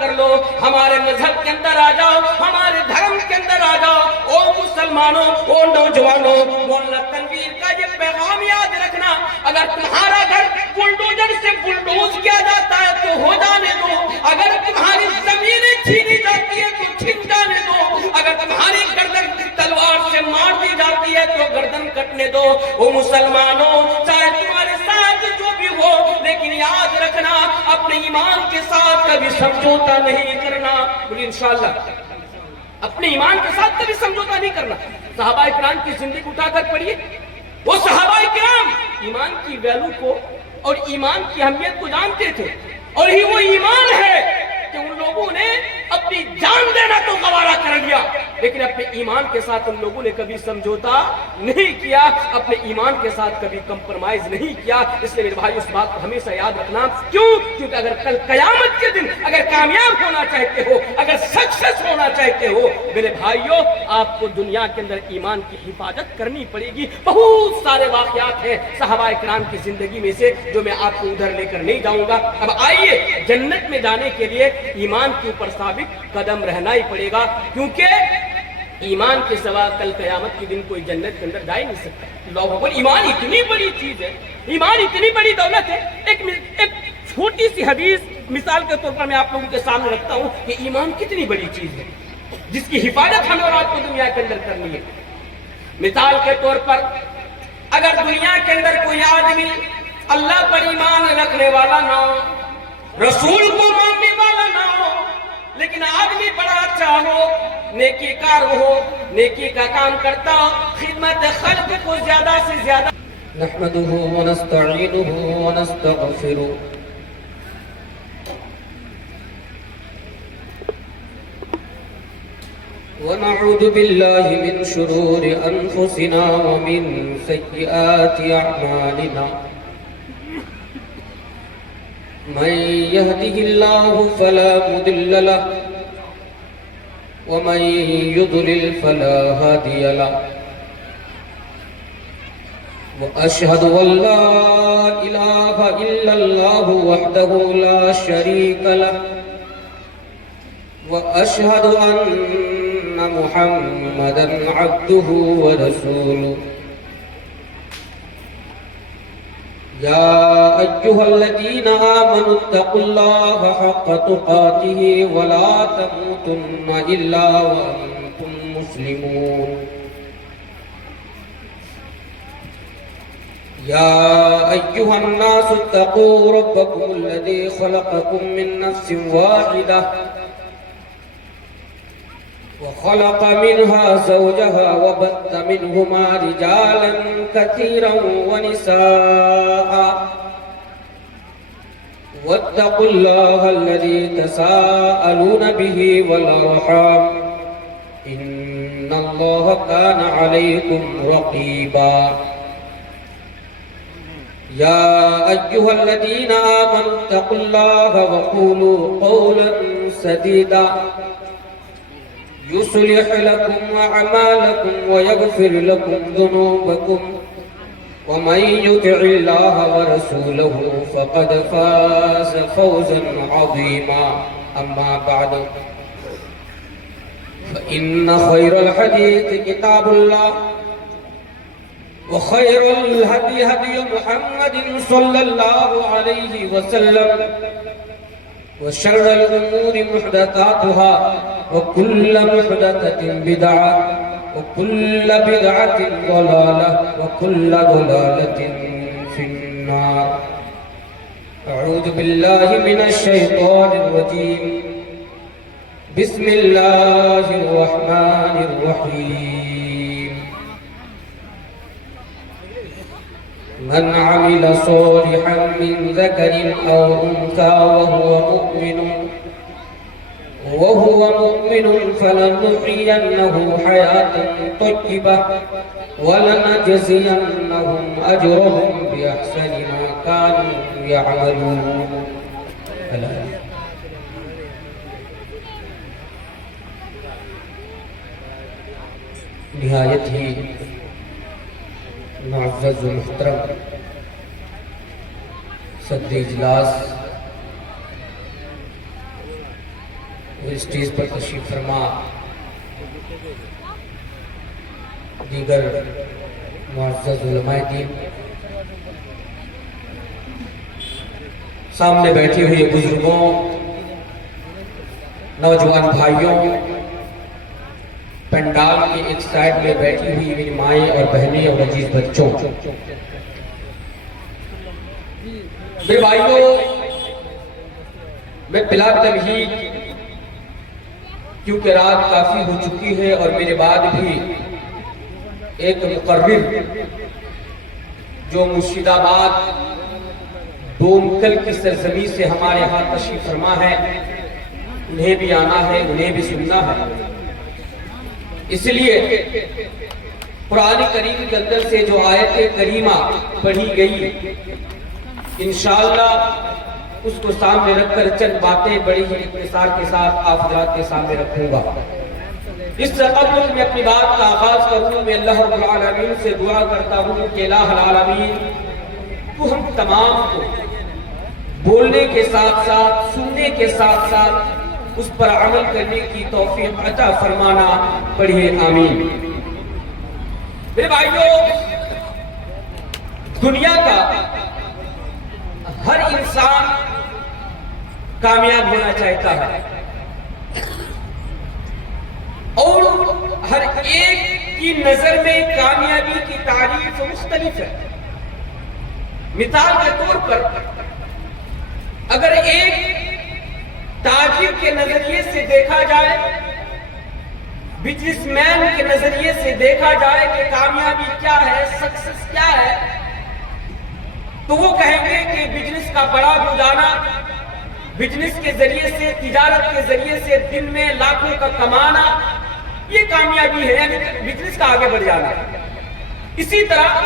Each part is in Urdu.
کر لو، ہمارے مذہب کے اندر آ جاؤ، ہمارے دھرم کے اندر آ جاؤ۔ او مسلمانوں، او نوجوانوں، مولانا تنویر کا یہ پیغام یاد رکھنا، اگر تمہارا گھر بلڈوزر سے بلڈوز کیا جاتا ہے تو ہو جانے دو، اگر تمہاری زمینیں چھینی جاتی ہے تو چھن جانے دو، اگر تمہاری گردن تلوار سے مار دی جاتی ہے تو گردن کٹنے دو۔ او مسلمانوں، چاہے تمہارے ساتھ جو بھی ہو، لیکن یاد رکھنا اپنے ایمان کے ساتھ کبھی سمجھوتا نہیں کرنا۔ بولیے انشاءاللہ، اپنے ایمان کے ساتھ کبھی سمجھوتا نہیں کرنا۔ صحابہ کرام کی زندگی اٹھا کر پڑھیے، وہ صحابہ کرام ایمان کی ویلو کو اور ایمان کی اہمیت کو جانتے تھے، اور ہی وہ ایمان ہے کہ ان لوگوں نے اپنی جان دینا تو گوارا کر لیا، لیکن اپنے ایمان کے ساتھ ان لوگوں نے کبھی سمجھوتا نہیں کیا، اپنے ایمان کے ساتھ کبھی کمپرمائز نہیں کیا۔ اس لیے میرے بھائی اس بات کو ہمیشہ یاد رکھنا، کیونکہ اگر کل قیامت کے دن اگر کامیاب ہونا چاہتے ہو، اگر سکسیس ہونا چاہتے ہو میرے بھائیوں، آپ کو دنیا کے اندر ایمان کی حفاظت کرنی پڑے گی۔ بہت سارے واقعات ہیں صحابہ کرام کی زندگی میں سے جو میں آپ کو ادھر لے کر نہیں جاؤں گا۔ اب آئیے، جنت میں جانے کے لیے ایمان کے اوپر ثابت قدم رہنا ہی پڑے گا، کیونکہ ایمان کے سوا کل قیامت کے دن کوئی جنت کے اندر جا ہی نہیں سکتا۔ اللہ اکبر، ایمان اتنی بڑی چیز ہے، ایمان اتنی بڑی دولت ہے۔ ایک چھوٹی سی حدیث مثال کے طور پر میں آپ لوگوں کے سامنے رکھتا ہوں کہ ایمان کتنی بڑی چیز ہے جس کی حفاظت ہمیں اور آپ کو دنیا کے اندر کرنی ہے۔ مثال کے طور پر اگر دنیا کے اندر کوئی آدمی اللہ پر ایمان رکھنے والا نہ ہو، رسول کو ماننے والا نہ ہو، لیکن آدمی بڑا اچھا ہو، نیکی کار ہو، نیکی کا کام کرتا ہو، خدمت خلق کو زیادہ سے زیادہ نحمده ونستعينه ونستغفره ونعوذ بالله من شرور أنفسنا ومن سيئات أعمالنا، من يهده الله فلا مضل له ومن يضلل فلا هادي له، وأشهد أن لا إله إلا الله وحده لا شريك له، وأشهد أن محمدا عبده ورسوله۔ يا أيها الذين آمنوا اتقوا الله حق تقاته ولا تموتن إلا وأنتم مسلمون۔ يا أيها الناس اتقوا ربكم الذي خلقكم من نفس واحدة وخلق منها زوجها وبث منهما رجالا كثيرا ونساء، واتقوا الله الذي تساءلون به والأرحام إن الله كان عليكم رقيبا۔ يا أيها الذين آمنوا اتقوا الله وقولوا قولا سديدا يصلح لكم أعمالكم ويغفر لكم ذنوبكم، ومن يطع الله ورسوله فقد فاز فوزا عظيما۔ أما بعد، فإن خير الحديث كتاب الله، وخير الهدي هدي محمد صلى الله عليه وسلم، وشر الأمور محدثاتها، وكل محدثة بدعة، وكل بدعة ضلالة، وكل ضلالة في النار۔ أعوذ بالله من الشيطان الرجيم، بسم الله الرحمن الرحيم۔ من عمل صالحا من ذكر أو أنثى وهو مؤمن فلنحيينه حياة طيبة ولنجزينهم أجرهم بأحسن ما كانوا يعملون۔ نہایت ہی معزز و محترم صدر اجلاس وہ اسٹیج پر تشریف فرما، دیگر معزز علماء دین، سامنے بیٹھے ہوئے بزرگوں، نوجوان بھائیوں، پنڈال کے ایک سائڈ میں بیٹھی ہوئی میری مائیں اور بہنیں اور عزیز بچوں، میرے بھائیوں، میں بلا تمہید، کیونکہ رات کافی ہو چکی ہے اور میرے بعد بھی ایک مقرر جو مرشد آباد ڈومکل کی سرزمین سے ہمارے ہاں تشریف فرما ہے، انہیں بھی آنا ہے، انہیں بھی سننا ہے، اس لیے قرآن کریم کے اندر سے جو آیت کریمہ پڑھی گئی انشاءاللہ اس کو سامنے رکھ کر چند باتیں بڑی ہی اختصار کے ساتھ آپ حضرات کے سامنے رکھوں گا۔ اس سے قبل میں اپنی بات کا آغاز کروں، میں اللہ رب العالمین سے دعا کرتا ہوں کہ الہ العالمین تو ہم تمام کو بولنے کے ساتھ ساتھ، سننے کے ساتھ ساتھ اس پر عمل کرنے کی توفیق عطا فرمانا، پڑھیے آمین۔ میرے بھائیوں، دنیا کا ہر انسان کامیاب ہونا چاہتا ہے اور ہر ایک کی نظر میں کامیابی کی تعریف مختلف ہے۔ مثال کے طور پر اگر ایک تاجر کے نظریے سے دیکھا جائے، بزنس مین کے نظریے سے دیکھا جائے کہ کامیابی کیا ہے، سکسس کیا ہے، تو وہ کہیں گے کہ بزنس کا بڑا ہو جانا، بزنس کے ذریعے سے، تجارت کے ذریعے سے دن میں لاکھوں کا کمانا، یہ کامیابی ہے، یعنی بزنس کا آگے بڑھ جانا۔ اسی طرح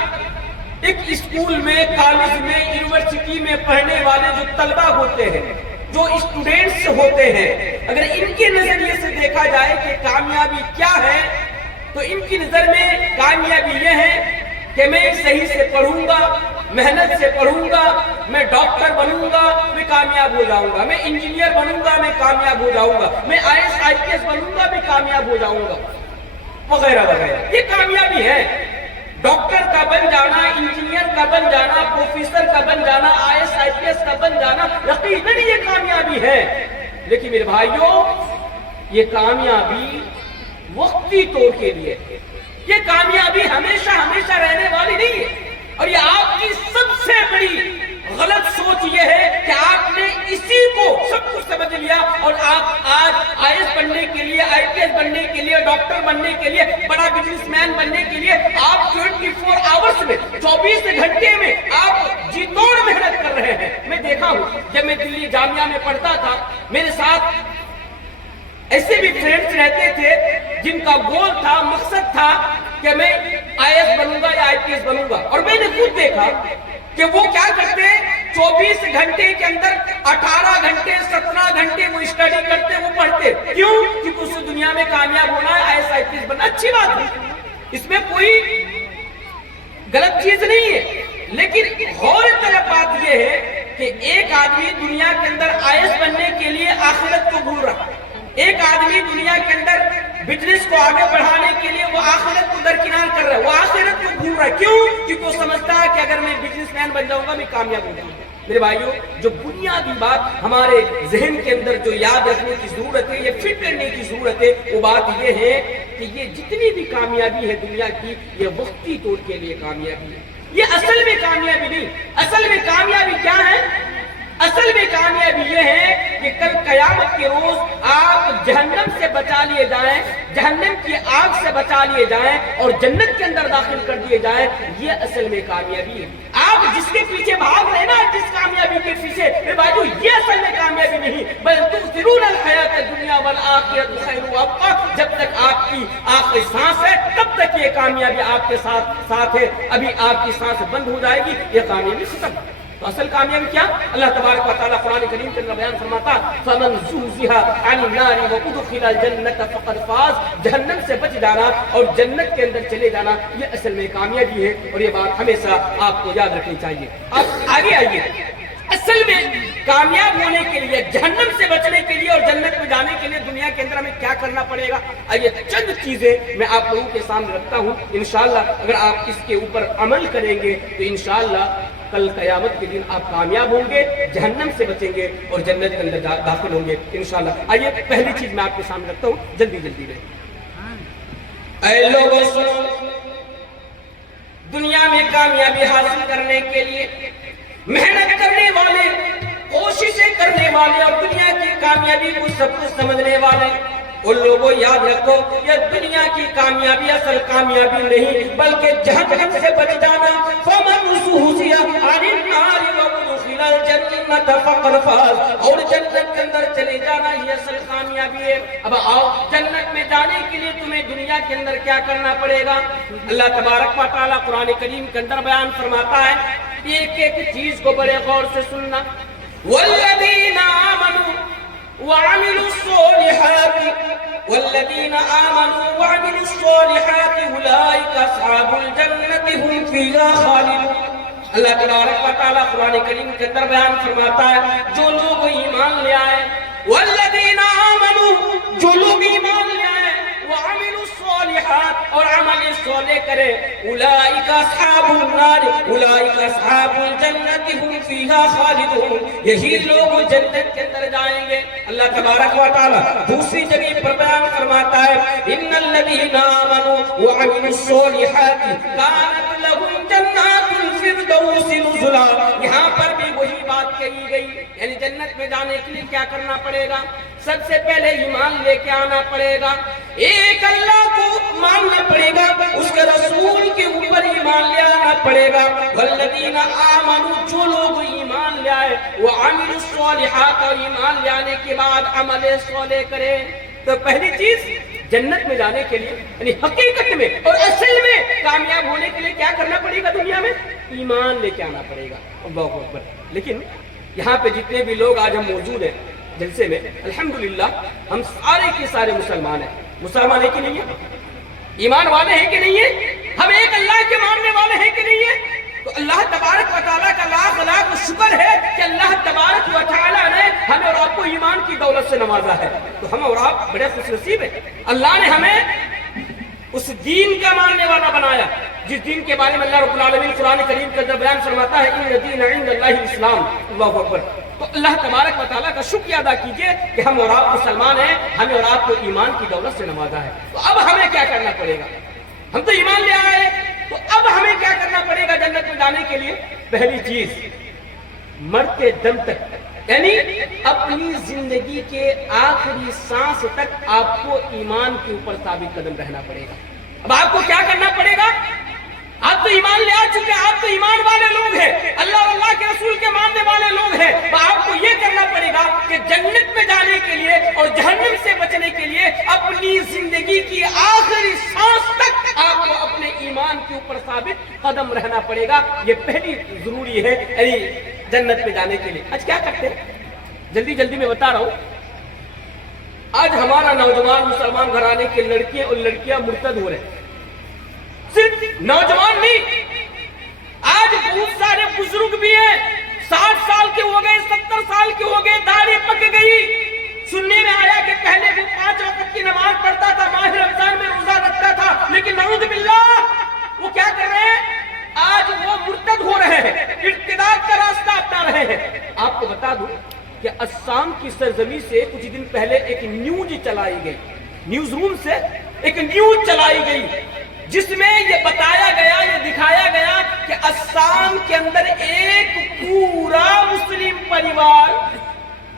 ایک اسکول میں، کالج میں، یونیورسٹی میں پڑھنے والے جو طلبہ ہوتے ہیں، جو اسٹوڈنٹس ہوتے ہیں، اگر ان کے نظریے سے دیکھا جائے کہ کامیابی کیا ہے، تو ان کی نظر میں کامیابی یہ ہے کہ میں صحیح سے پڑھوں گا، محنت سے پڑھوں گا، میں ڈاکٹر بنوں گا، میں کامیاب ہو جاؤں گا، میں انجینئر بنوں گا، میں کامیاب ہو جاؤں گا، میں IAS IPS بنوں گا، میں کامیاب ہو جاؤں گا، وغیرہ وغیرہ۔ یہ کامیابی ہے، ڈاکٹر کا بن جانا، انجینئر کا بن جانا، پروفیسر کا بن جانا، IAS IPS کا بن جانا، یقیناً یہ کامیابی ہے۔ لیکن میرے بھائیوں، یہ کامیابی وقتی طور کے لیے، یہ کامیابی ہمیشہ ہمیشہ رہنے والی نہیں ہے، اور یہ آپ کی سب سے بڑی غلط سوچ یہ ہے کہ آپ نے اسی کو سب کچھ سمجھ لیا اور آپ آج IAS بننے کے لیے، IPS بننے کے لیے، ڈاکٹر بننے کے لیے، بڑا بزنس مین بننے کے لیے آپ 24 آورز میں، 24 گھنٹے میں آپ جی توڑ محنت کر رہے ہیں۔ میں دیکھا ہوں، جب میں دلی جامعہ میں پڑھتا تھا، میرے ساتھ ایسے بھی فرینڈز رہتے تھے جن کا گول تھا، مقصد تھا کہ میں IAS بنوں گا یا IPS بنوں گا، اور میں نے خود دیکھا کہ وہ کیا کرتے، 24 گھنٹے کے اندر 18 گھنٹے 17 گھنٹے وہ اسٹڈی کرتے، وہ پڑھتے۔ کیوں؟ کیونکہ اس دنیا میں کامیاب ہونا ہے، IAS IPS بننا اچھی بات ہے، اس میں کوئی غلط چیز نہیں ہے۔ لیکن غور طلب بات یہ ہے کہ ایک آدمی دنیا کے اندر IAS بننے کے لیے آخرت کو بھول رہا ہے، ایک آدمی دنیا کے اندر بزنس کو آگے بڑھانے کے لیے وہ آخرت کو درکنار کر رہا ہے، وہ آخرت کو بھول رہا ہے۔ کیوں؟ کیونکہ وہ سمجھتا ہے کہ اگر میں بزنس مین بن جاؤں گا میں کامیاب ہو جاؤں گا۔ میرے بھائیوں، جو بنیادی بات ہمارے ذہن کے اندر جو یاد رکھنے کی ضرورت ہے، یہ فٹ کرنے کی ضرورت ہے، وہ بات یہ ہے کہ یہ جتنی بھی کامیابی ہے دنیا کی، یہ وقتی طور کے لیے کامیابی ہے، یہ اصل میں کامیابی نہیں۔ اصل میں کامیابی کیا ہے؟ اصل میں کامیابی یہ ہے کہ کل قیامت کے روز آپ جہنم سے بچا لیے جائیں، جہنم کی آگ سے بچا لیے جائیں اور جنت کے اندر داخل کر دیے جائیں، یہ اصل میں کامیابی ہے۔ آپ جس کے پیچھے بھاگ رہے نا، جس کامیابی کے پیچھے، میرے بھائیو، یہ اصل میں کامیابی نہیں، بل تؤثرون الحیات الدنیا والآخرۃ خیر وابقیٰ۔ جب تک آپ کی آخری سانس ہے تب تک یہ کامیابی آپ کے ساتھ ہے، ابھی آپ کی سانس بند ہو جائے گی، یہ کامیابی ختم۔ تو اصل کامیابی کیا؟ اللہ تبارک و تعالیٰ قرآن کریم کے اندر بیان فرماتا، فَمَنْ زُحْزِحَ عَنِ النَّارِ وَأُدْخِلَ الْجَنَّةَ فَقَدْ فَازَ۔ جہنم سے بچ جانا اور جنت کے اندر چلے جانا، یہ اصل میں کامیابی ہے، اور یہ بات ہمیشہ آپ کو یاد رکھنی چاہیے۔ آپ آگے آئیے، اصل میں کامیاب ہونے کے لیے، جہنم سے بچنے کے لیے اور جنت میں جانے کے لیے دنیا کے اندر ہمیں کیا کرنا پڑے گا؟ آئیے چند چیزیں میں آپ لوگوں کے سامنے رکھتا ہوں. انشاءاللہ اگر آپ اس کے اوپر عمل کریں گے تو انشاءاللہ کل قیامت کے دن آپ کامیاب ہوں گے، جہنم سے بچیں گے اور جنت کے اندر داخل ہوں گے انشاءاللہ. آئیے پہلی چیز میں آپ کے سامنے رکھتا ہوں جلدی جلدی میں. اے لوگوں سنو، دنیا میں کامیابی حاصل کرنے کے لیے محنت کرنے والے، کوششیں کرنے والے اور دنیا کی کامیابی کو سب کچھ سمجھنے والے، ان لوگوں یاد رکھو یہ دنیا کی کامیابی اصل کامیابی نہیں بلکہ جہنم سے بچ جانا. فمن زحزح عن النار وادخل الجنة فقد فاز، اور جنت کے اندر چلے جانا یہ اصل کامیابی ہے. اب آؤ، جنت میں جانے کے لیے تمہیں دنیا کے اندر کیا کرنا پڑے گا؟ اللہ تبارک و تعالیٰ قرآن کریم کے اندر بیان فرماتا ہے، ایک ایک چیز کو بڑے غور سے سننا. والذین آمنوا وعملوا الصالحات والذین آمنوا وعملوا الصالحات اولئک اصحاب الجنة هم فیہا خالدون. اللہ تبارک و تعالیٰ قرآن کریم کے اندر بیان فرماتا ہے جو لوگ ایمان لے آئے، والذین آمنوا، جو لوگ ایمان لے آئے، وعملوا الصالحات، اور عمل صالح کرے، اولئک اصحاب النار، اولئک اصحاب الجنة هم فیہا خالدون، یہی لوگ جنت کے اندر جائیں گے. اللہ تبارک و تعالیٰ دوسری جگہ پر بیان فرماتا ہے ان الذین آمنوا وعملوا الصالحات کانت لهم جنات الفردوس نزلا. یہاں پر بھی وہی بات کہی گئی، یعنی جنت میں جانے کے لیے کیا کرنا پڑے گا؟ سب سے پہلے ایمان لے کے آنا پڑے گا، ایک اللہ کو ماننا پڑے گا، اس کے رسول کے اوپر ایمان لے آنا پڑے گا. والذین آمنوا، جو لوگ ایمان لے آئے، وعملوا الصالحات، اور ایمان لے آنے کے بعد عمل صالح کرے. تو پہلی چیز جنت میں جانے کے لیے، یعنی حقیقت میں اور اصل میں کامیاب ہونے کے لیے کیا کرنا پڑے گا؟ دنیا میں ایمان لے کے آنا پڑے گا. اللہ اکبر. لیکن یہاں پہ جتنے بھی لوگ آج ہم موجود ہیں جلسے میں، الحمدللہ ہم سارے کے سارے مسلمان ہیں. مسلمان ہیں کہ نہیں ہیں؟ ایمان والے ہیں کہ نہیں ہیں؟ ہم ایک اللہ کے ماننے والے ہیں کہ نہیں ہیں؟ تو اللہ تبارک و تعالیٰ کا لاکھ لاکھ شکر ہے کہ اللہ تبارک و تعالیٰ نے ہمیں اور آپ کو ایمان کی دولت سے نوازا ہے. تو ہم اور آپ بڑے خوش نصیب ہیں. اللہ نے ہمیں اس دین کا ماننے والا بنایا جس دین کے بارے میں اللہ رب العالمین قرآن کریم کے اندر بیان فرماتا ہے ان الدین عند اللہ الاسلام. اللہ اکبر. تو اللہ تبارک و تعالیٰ کا شکریہ ادا کیجئے کہ ہم اور آپ مسلمان ہیں، ہمیں اور آپ کو ایمان کی دولت سے نوازا ہے. تو اب ہمیں کیا کرنا پڑے گا؟ ہم تو ایمان لے آئے، تو اب ہمیں کیا کرنا پڑے گا جنت میں جانے کے لیے؟ پہلی چیز، مرتے دم تک، یعنی اپنی زندگی کے آخری سانس تک آپ کو ایمان کے اوپر ثابت قدم رہنا پڑے گا. اب آپ کو کیا کرنا پڑے گا؟ آپ تو ایمان لے آ چکے ہیں، آپ تو ایمان والے لوگ ہیں، اللہ اور اللہ کے رسول کے ماننے والے لوگ ہیں. تو آپ کو یہ کرنا پڑے گا کہ جنت میں جانے کے لیے اور جہنم سے بچنے کے لیے اپنی زندگی کی آخری سانس تک آپ کو اپنے ایمان کے اوپر ثابت قدم رہنا پڑے گا. یہ پہلی ضروری ہے یعنی جنت میں جانے کے لیے. آج کیا کرتے ہیں؟ جلدی جلدی میں بتا رہا ہوں. آج ہمارا نوجوان مسلمان گھرانے کے لڑکے اور لڑکیاں مرتد ہو رہے ہیں. صرف نوجوان نہیں، آج بہت سارے بزرگ بھی ہیں، 60 سال کے ہو گئے، 70 سال کے ہو گئے، داڑھی پک گئی. سننے میں آیا کہ پہلے وہ 5 وقت کی نماز پڑھتا تھا، ماہ رمضان میں روزہ رکھتا تھا، لیکن نعوذ باللہ وہ کیا کر رہے ہیں؟ آج وہ مرتد ہو رہے ہیں، ارتداد کا راستہ اپنا رہے ہیں. آپ کو بتا دوں کہ اسام کی سرزمین سے کچھ دن پہلے ایک نیوز چلائی گئی، نیوز روم سے ایک نیوز چلائی گئی جس میں یہ بتایا گیا، یہ دکھایا گیا کہ اسام کے اندر ایک پورا مسلم پریوار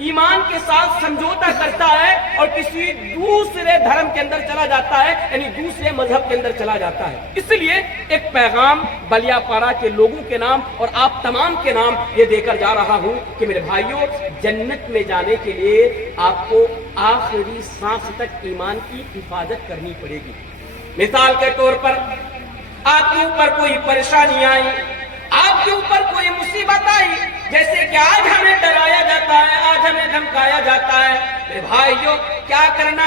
ایمان کے ساتھ سمجھوتا کرتا ہے اور کسی دوسرے دھرم کے اندر چلا جاتا ہے، یعنی دوسرے مذہب کے اندر چلا جاتا ہے. اس لیے ایک پیغام بلیا پارا کے لوگوں کے نام اور آپ تمام کے نام یہ دے کر جا رہا ہوں کہ میرے بھائیوں، جنت میں جانے کے لیے آپ کو آخری سانس تک ایمان کی حفاظت کرنی پڑے گی. مثال کے طور پر آپ کے اوپر کوئی پریشانی آئی، آپ کے اوپر کوئی مصیبت آئی، جیسے کہ آج ہمیں ڈرایا جاتا ہے، آج ہمیں دھمکایا جاتا ہے. میرے بھائیوں، کیا کرنا؟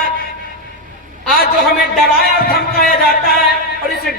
آج جو ہمیں ڈرایا اور دھمکایا جاتا ہے اور اس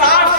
60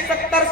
70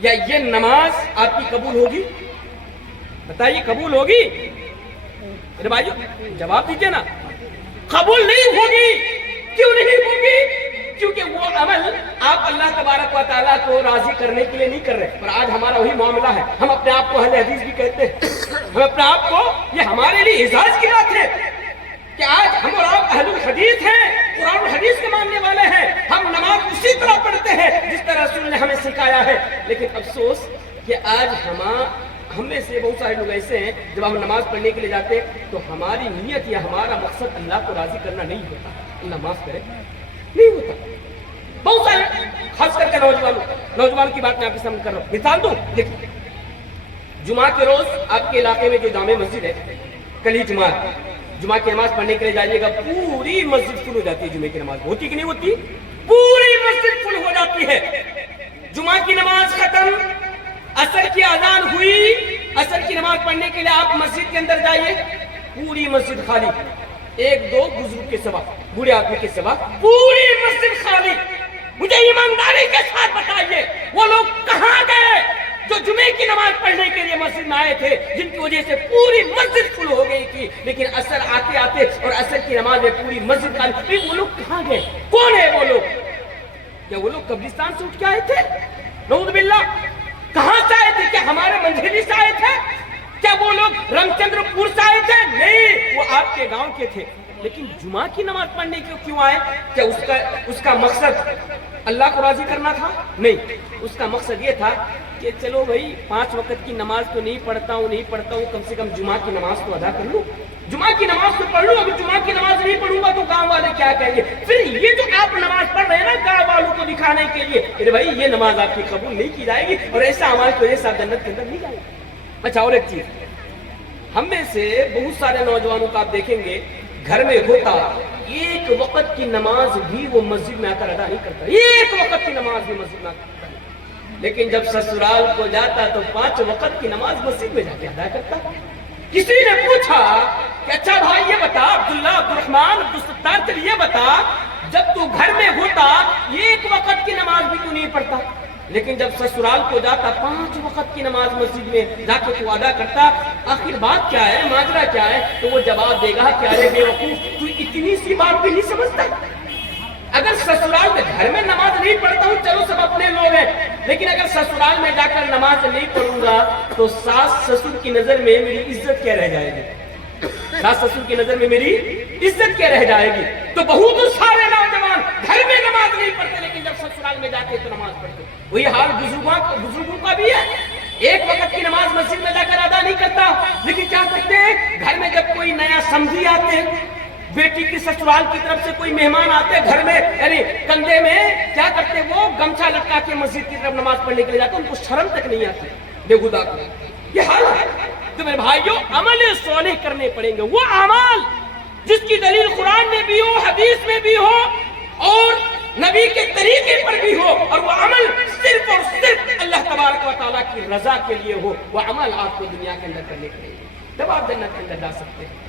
یا یہ نماز آپ کی قبول ہوگی؟ بتائیے قبول ہوگی؟ میرے بھائیو جواب دیجیے نا. قبول نہیں ہوگی. کیوں نہیں ہوگی؟ کیونکہ وہ عمل آپ اللہ تبارک و تعالیٰ کو راضی کرنے کے لیے نہیں کر رہے. اور آج ہمارا وہی معاملہ ہے. ہم اپنے آپ کو اہل حدیث بھی کہتے ہیں. ہم اپنے آپ کو, یہ ہمارے لیے اعزاز کی بات ہے کہ آج ہم اور آپ اہل الحدیث ہیں, قرآن و حدیث کے ماننے والے ہیں. ہم نماز اسی طرح پڑھتے ہیں جس طرح رسول نے ہمیں سکھایا ہے. لیکن افسوس کہ آج ہم میں سے بہت سارے لوگ ایسے ہیں, جب ہم نماز پڑھنے کے لیے جاتے ہیں تو ہماری نیت یا ہمارا مقصد اللہ کو راضی کرنا نہیں ہوتا. اللہ معاف کرے, نہیں ہوتا. بہت سارے, خاص کر کے نوجوانوں کی بات میں آپ کے سامنے کر رہا ہوں. مثال دوں, دیکھیے جمعہ کے روز آپ کے علاقے میں جو جامع مسجد ہے, کل ہی جمعہ کی نماز پڑھنے کے لیے جائیے گا, پوری مسجد فل ہو جاتی ہے. جمعے کی نماز ہوتی کہ نہیں ہوتی؟ پوری مسجد فل ہو جاتی ہے. جمعہ کی نماز ختم, عصر کی اذان ہوئی, عصر کی نماز پڑھنے کے لیے آپ مسجد کے اندر جائیے, پوری مسجد خالی. ایک دو بزرگ کے سوا, بوڑھے آدمی کے سوا پوری مسجد خالی. مجھے ایمانداری کے ساتھ بتائیے وہ لوگ کہاں گئے جو جمعے کی نماز پڑھنے کے لیے مسجد میں آئے تھے, جن کی وجہ سے پوری مسجد فل ہو گئی تھی, لیکن عصر آتے آتے اور عصر کی نماز میں پوری مسجد خالی. وہ لوگ کہاں گئے؟ کون ہے وہ لوگ؟ کیا وہ لوگ قبرستان سے اٹھ کے آئے تھے؟ نعوذ باللہ. کہاں سے آئے تھے؟ کیا ہمارے منزلی سے آئے تھے؟ کیا وہ لوگ رمچندر پور سے آئے تھے؟ نہیں, وہ آپ کے گاؤں کے تھے. لیکن جمعہ کی نماز پڑھنے کیوں آئے؟ کیا اس کا مقصد اللہ کو راضی کرنا تھا؟ نہیں, اس کا مقصد یہ تھا کہ چلو بھائی 5 وقت کی نماز تو نہیں پڑھتا ہوں, کم سے کم جمعہ کی نماز تو ادا کر لوں, جمعہ کی نماز تو پڑھ لوں. اگر جمعہ کی نماز نہیں پڑھوں گا تو گاؤں والے کیا کہیں گے؟ پھر یہ جو آپ نماز پڑھ رہے ہیں نا گاؤں والوں کو دکھانے کے لیے, ارے بھائی یہ نماز آپ کی قبول نہیں کی جائے گی, اور ایسا عمل تو ایسا جنت کے اندر نہیں جائے گا. اچھا, اور ایک چیز, ہم میں سے بہت سارے نوجوانوں کا آپ دیکھیں گے گھر میں ہوتا, ایک وقت کی نماز بھی وہ مسجد میں آ کر ادا نہیں کرتا. ایک وقت کی نماز بھی مسجد میں آتا, لیکن جب سسرال کو جاتا تو 5 وقت کی نماز مسجد میں جا کے ادا کرتا. کسی نے پوچھا کہ اچھا بھائی یہ بتا, عبداللہ, عبدالرحمان, عبدالستار, چل یہ بتا, جب تو گھر میں ہوتا ایک وقت کی نماز بھی تو نہیں پڑھتا, لیکن جب سسرال کو جاتا 5 وقت کی نماز مسجد میں جا کے تو ادا کرتا, آخر بات کیا ہے, ماجرا کیا ہے؟ تو وہ جواب دے گا کہ ارے بے وقوف, تو اتنی سی بات بھی نہیں سمجھتا. اگر سسرال میں گھر میں نماز نہیں پڑھتا ہوں, چلو سب اپنے لوگ ہیں, لیکن اگر سسرال میں جا کر نماز نہیں پڑھوں گا تو ساس سسر کی نظر میں میری عزت کیا رہ جائے گی؟ ساس سسر کی نظر میں میری عزت کیا رہ جائے گی؟ تو بہت سارے نوجوان گھر میں نماز نہیں پڑھتے, لیکن جب سسرال میں جاتے تو نماز پڑھتے. وہی حال بزرگوں کا بھی ہے. ایک وقت کی نماز مسجد میں جا کر ادا نہیں کرتا, لیکن کیا کرتے ہیں, گھر میں جب کوئی نیا سمجھی آتے, بیٹی کی سسرال کی طرف سے کوئی مہمان آتے گھر میں, یعنی کندھے میں کیا کرتے, وہ گمچھا لٹکا کے مسجد کی طرف نماز پڑھنے کے لیے جاتے, ان کو شرم تک نہیں آتی بے خدا کو. یہ حال ہے. تو میرے بھائیو, عمل صالح کرنے پڑیں گے, وہ اعمال جس کی دلیل قرآن میں بھی ہو, حدیث میں بھی ہو, اور نبی کے طریقے پر بھی ہو, اور وہ عمل صرف اور صرف اللہ تبارک و تعالیٰ کی رضا کے لیے ہو. وہ عمل آپ کو دنیا کے اندر کرنے کے لیے, جب آپ جنت کے اندر جا سکتے ہیں.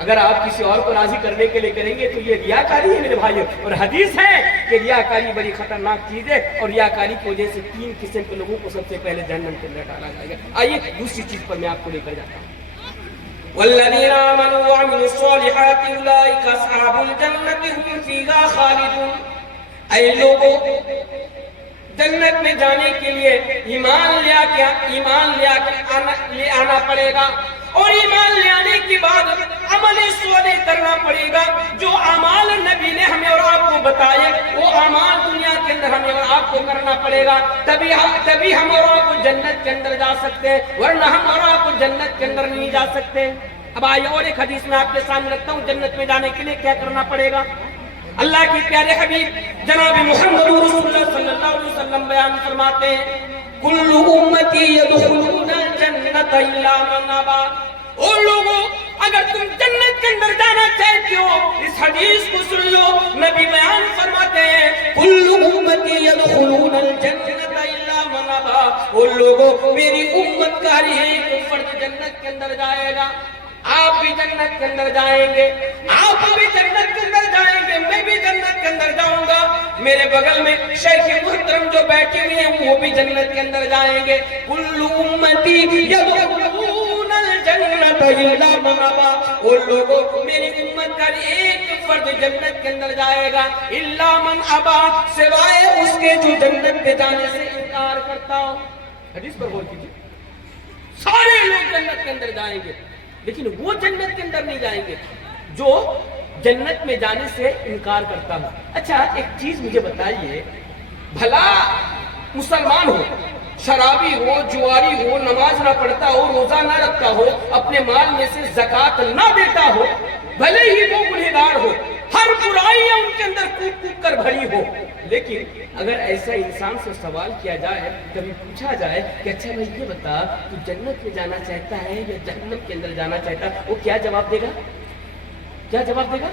اگر آپ کسی اور کو راضی کرنے کے لیے کریں گے تو یہ ریاکاری ہے میرے بھائیو. اور حدیث ہے کہ ریاکاری بڑی خطرناک چیز ہے, اور ریاکاری کی وجہ سے 3 قسم کے لوگوں کو سب سے پہلے جہنم کے اندر ڈالا جائے گا. آئیے دوسری چیز پر میں آپ کو لے کر جاتا ہوں. والذین آمنوا وعملوا الصالحات اولئک اصحاب الجنة هم فیہا خالدون. اے لوگوں, جنت میں جانے کے لیے ایمان لے آنا پڑے گا, اور ایمان لے آنے کے بعد عمل صالح کرنا پڑے گا. جو اعمال نبی نے ہمیں اور آپ کو بتائے وہ اعمال دنیا کے اندر ہمیں اور آپ کو کرنا پڑے گا, تبھی ہم اور آپ کو جنت کے اندر جا سکتے ہیں, ورنہ ہم اور آپ کو جنت کے اندر نہیں جا سکتے. اب آئیے اور ایک حدیث میں آپ کے سامنے رکھتا ہوں, جنت میں جانے کے لیے کیا کرنا پڑے گا. اللہ کے پیارے حبیب جناب محمد رسول اللہ صلی اللہ علیہ وسلم بیان فرماتے ہیں, کل امتی یدخلون الجنت الا من ابا. اور لوگوں, اگر تم جنت کے اندر جانا چاہتے ہو, اس حدیث کو سن لو. نبی بیان فرماتے ہیں, کل امتی یدخلون الجنت الا من ابا. اور لوگوں, میری امت کا ہر ایک فرد جنت کے اندر جائے گا. آپ بھی جنت کے اندر جائیں گے, آپ بھی جنت کے اندر جائیں گے, میں بھی جنت کے اندر جاؤں گا, میرے بغل میں شیخ محترم جو بیٹھے ہوئے ہیں وہ بھی جنت کے اندر جائیں گے. کل امتی یدخلون الجنت الا من ابا. وہ لوگوں میری امت کا ایک فرد جنت کے اندر جائے گا الا من ابا, سوائے اس کے جو جنت کے جانے سے انکار کرتا ہو. حدیث پر غور کیجیے. سارے لوگ جنت کے اندر جائیں گے لیکن وہ جنت کے اندر نہیں جائیں گے جو جنت میں جانے سے انکار کرتا ہوں. اچھا ایک چیز مجھے بتائیے, بھلا مسلمان ہو, شرابی ہو, جواری ہو, نماز نہ پڑھتا ہو, روزہ نہ رکھتا ہو, اپنے مال میں سے زکوٰۃ نہ دیتا ہو, بھلے ہی وہ گنہگار ہو, ہر برائیاں ان کے اندر کود کود کر بھری ہو, لیکن اگر ایسا انسان سے سوال کیا جائے, کبھی پوچھا جائے کہ اچھا بھائی یہ بتا تو جنت میں جانا چاہتا ہے یا جہنم کے اندر جانا چاہتا ہے, وہ کیا جواب دے گا؟ کیا جواب دے گا؟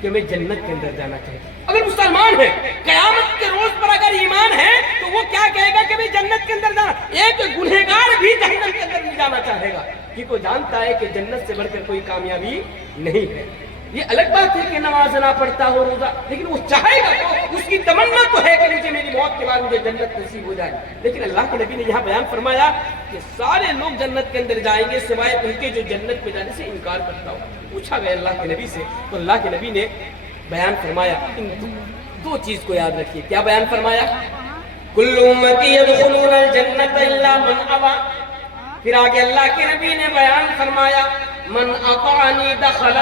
کہ میں جنت کے اندر جانا چاہتا ہوں. اگر مسلمان ہے, قیامت کے روز پر اگر ایمان ہے تو وہ کیا کہے گا کہ میں جنت کے اندر جانا. ایک گنہگار بھی جہنم کے اندر نہیں جانا چاہے گا کیونکہ وہ جانتا ہے کہ جنت سے بڑھ کر کوئی کامیابی نہیں ہے. یہ الگ بات ہے کہ نماز نہ پڑھتا ہو, روزہ, لیکن وہ چاہے گا تو, اس کی تمنا تو ہے کہ مجھے میری موت کے بعد مجھے جنت نصیب ہو جائے. لیکن اللہ کے نبی نے یہاں بیان فرمایا کہ سارے لوگ جنت کے اندر جائیں گے سوائے ان کے جو جنت میں جانے سے انکار کرتا ہو. پوچھا گیا اللہ کے نبی سے تو اللہ کے نبی نے بیان فرمایا, ان دو چیز کو یاد رکھیے. کیا بیان فرمایا؟ کل امتی یدخلون الجنت الا من ابا. پھر آگے اللہ کے نبی نے بیان فرمایا من اطاعنی دخل